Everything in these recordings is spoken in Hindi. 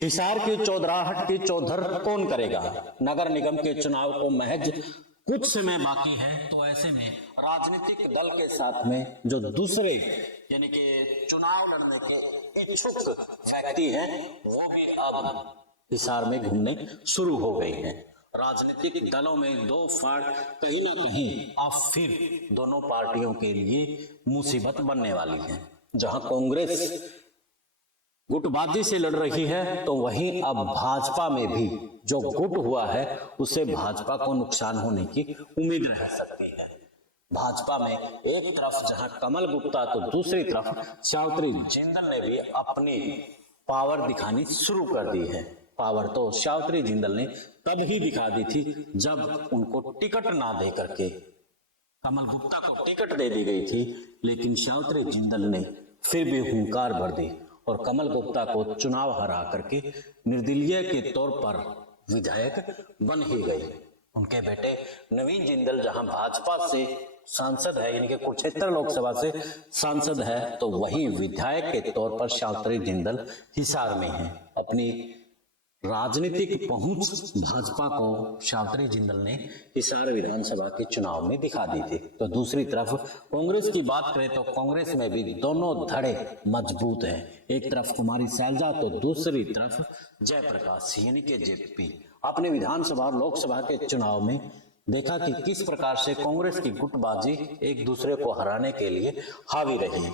हिसार की चौधराहट की चौधर कौन करेगा। नगर निगम के चुनाव को महज कुछ समय बाकी है, तो ऐसे में राजनीतिक दल के साथ में जो दूसरे यानी कि चुनाव लड़ने के इच्छुक व्यक्ति हैं, वो भी अब हिसार में घूमने शुरू हो गए हैं। राजनीतिक दलों में दो फाड़ कहीं ना कहीं अब फिर दोनों पार्टियों के लिए मुसीबत बनने वाली है। जहां कांग्रेस गुटबाजी से लड़ रही है, तो वहीं अब भाजपा में भी जो गुट हुआ है उससे भाजपा को नुकसान होने की उम्मीद रह सकती है। भाजपा में एक तरफ जहां कमल गुप्ता, तो दूसरी तरफ सावित्री जिंदल ने भी अपनी पावर दिखानी शुरू कर दी है। पावर तो सावित्री जिंदल ने तब ही दिखा दी थी जब उनको टिकट ना दे करके कमल गुप्ता को टिकट दे दी गई थी, लेकिन सावित्री जिंदल ने फिर भी हुंकार भर दी और कमल गुप्ता को चुनाव हरा करके निर्दलीय के तौर पर विधायक बन ही गए। उनके बेटे नवीन जिंदल जहां भाजपा से सांसद है, यानी कि कुरुक्षेत्र लोकसभा से सांसद है, तो वहीं विधायक के तौर पर सावित्री जिंदल हिसार में है। अपनी राजनीतिक पहुंच भाजपा को सावित्री जिंदल ने हिसार विधानसभा के चुनाव में दिखा दी थी। तो दूसरी तरफ कांग्रेस की बात करें तो कांग्रेस में भी दोनों धड़े मजबूत हैं। एक तरफ कुमारी सैलजा, तो दूसरी तरफ जयप्रकाश यानी कि जेपी। अपने विधानसभा और लोकसभा के चुनाव में देखा कि किस प्रकार से कांग्रेस की गुटबाजी एक दूसरे को हराने के लिए हावी रही।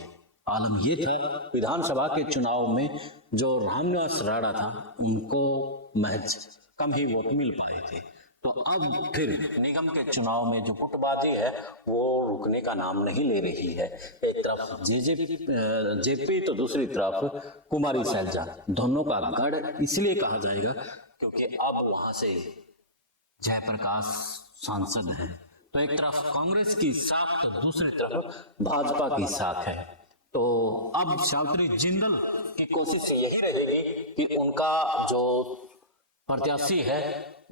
आलम ये था विधानसभा के चुनाव में जो रामनिवास राणा था, उनको महज कम ही वोट मिल पाए थे। तो अब फिर निगम के चुनाव में जो गुटबाजी है वो रुकने का नाम नहीं ले रही है। एक तरफ जेपी, तो दूसरी तरफ कुमारी सैलजा। दोनों का गढ़ इसलिए कहा जाएगा क्योंकि अब वहां से जयप्रकाश सांसद है। तो एक तरफ कांग्रेस की साख, तो दूसरी तरफ भाजपा की साख है। तो अब सावित्री जिंदल की कोशिश यही रहेगी कि उनका जो प्रत्याशी है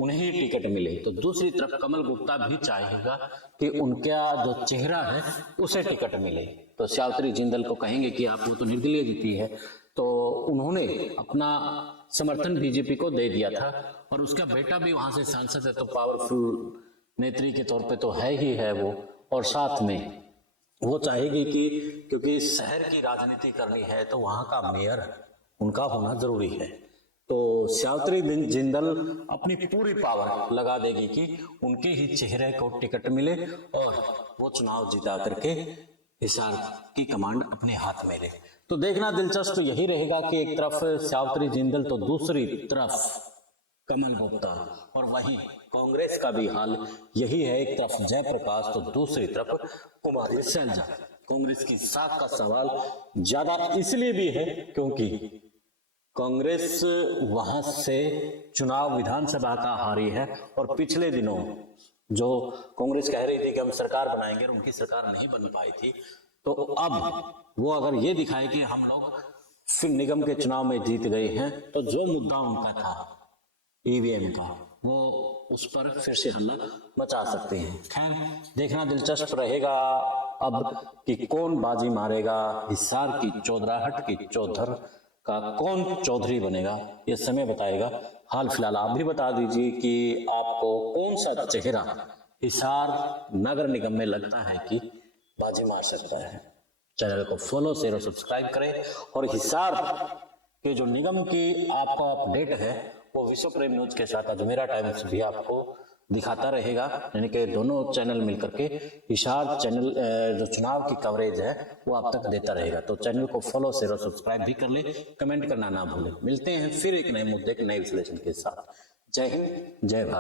उन्हें ही टिकट मिले। तो दूसरी तरफ कमल गुप्ता भी चाहेगा कि उनका जो चेहरा है उसे टिकट मिले। तो सावित्री जिंदल को कहेंगे कि आप वो तो निर्दलीय जीती है, तो उन्होंने अपना समर्थन बीजेपी को दे दिया था और उसका बेटा भी वहां से सांसद है, तो पावरफुल नेत्री के तौर पे तो है ही है वो। और साथ में वो चाहेगी कि क्योंकि शहर की राजनीति करनी है तो वहां का मेयर उनका होना जरूरी है। तो सावित्री जिंदल अपनी पूरी पावर लगा देगी कि उनके ही चेहरे को टिकट मिले और वो चुनाव जिता करके हिसार की कमांड अपने हाथ में ले। तो देखना दिलचस्प यही रहेगा कि एक तरफ सावित्री जिंदल, तो दूसरी तरफ कमल गुप्ता। और वहीं कांग्रेस का भी हाल यही है, एक तरफ जयप्रकाश, तो दूसरी तरफ कुमारी सैलजा। कांग्रेस की साख का सवाल ज्यादा इसलिए भी है क्योंकि कांग्रेस वहां से चुनाव विधानसभा का हारी है और पिछले दिनों जो कांग्रेस कह रही थी कि हम सरकार बनाएंगे और उनकी सरकार नहीं बन पाई थी, तो अब वो अगर ये दिखाए कि हम लोग फिर निगम के चुनाव में जीत गए हैं, तो जो मुद्दा उनका था ईवीएम का, वो उस पर फिर से हल्ला मचा सकते हैं। खैर देखना दिलचस्प रहेगा अब कि कौन बाजी मारेगा। हिसार की चौधराहट की चौधर का कौन चौधरी बनेगा, ये समय बताएगा। हाल फिलहाल आप भी बता दीजिए कि आपको कौन सा चेहरा हिसार नगर निगम में लगता है कि बाजी मार सकता है। चैनल को फॉलो, शेयर और सब्सक्राइब करें। और हिसार के जो निगम की आपका अपडेट है वो विश्व प्रेम न्यूज के साथ अजमेरा टाइम्स भी आपको दिखाता रहेगा, यानी कि दोनों चैनल मिलकर के हिसार चैनल जो चुनाव की कवरेज है वो आप तक देता रहेगा। तो चैनल को फॉलो, शेयर और सब्सक्राइब भी कर ले, कमेंट करना ना भूलें। मिलते हैं फिर एक नए मुद्दे के नए विश्लेषण के साथ। जय हिंद, जय भारत।